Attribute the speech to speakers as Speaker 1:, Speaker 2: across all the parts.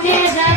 Speaker 1: Don't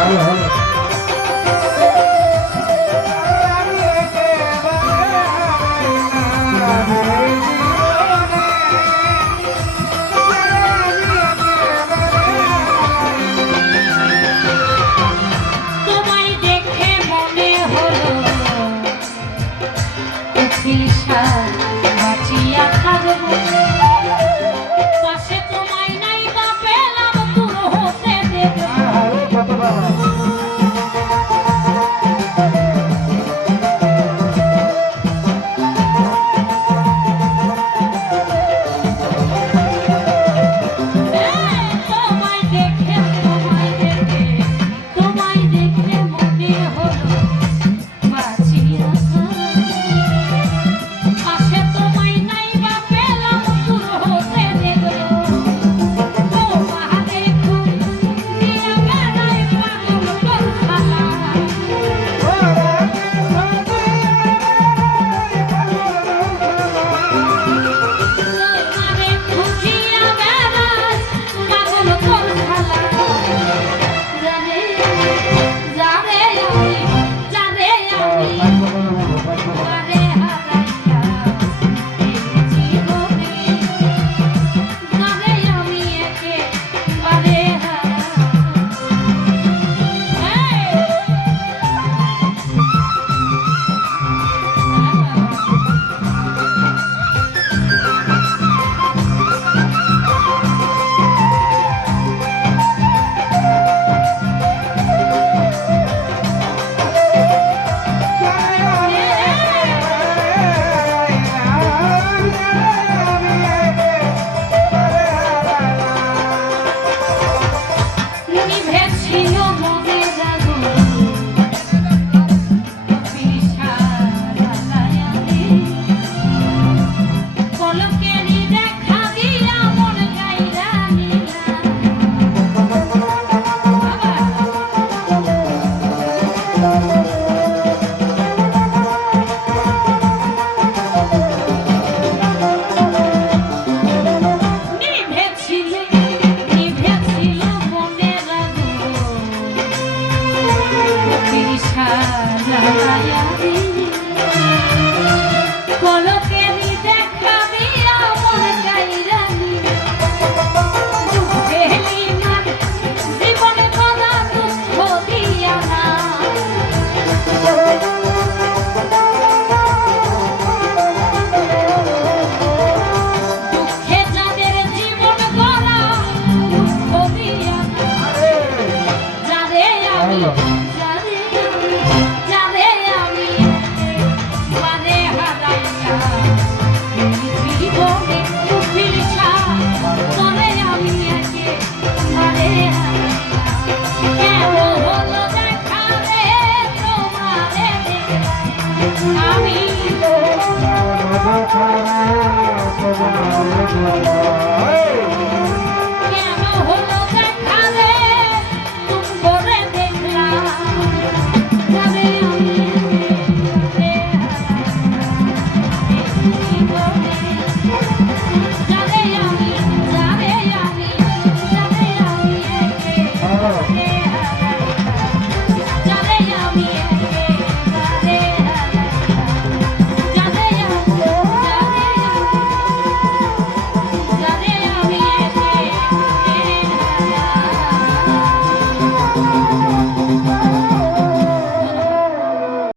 Speaker 2: hello hello
Speaker 1: yeah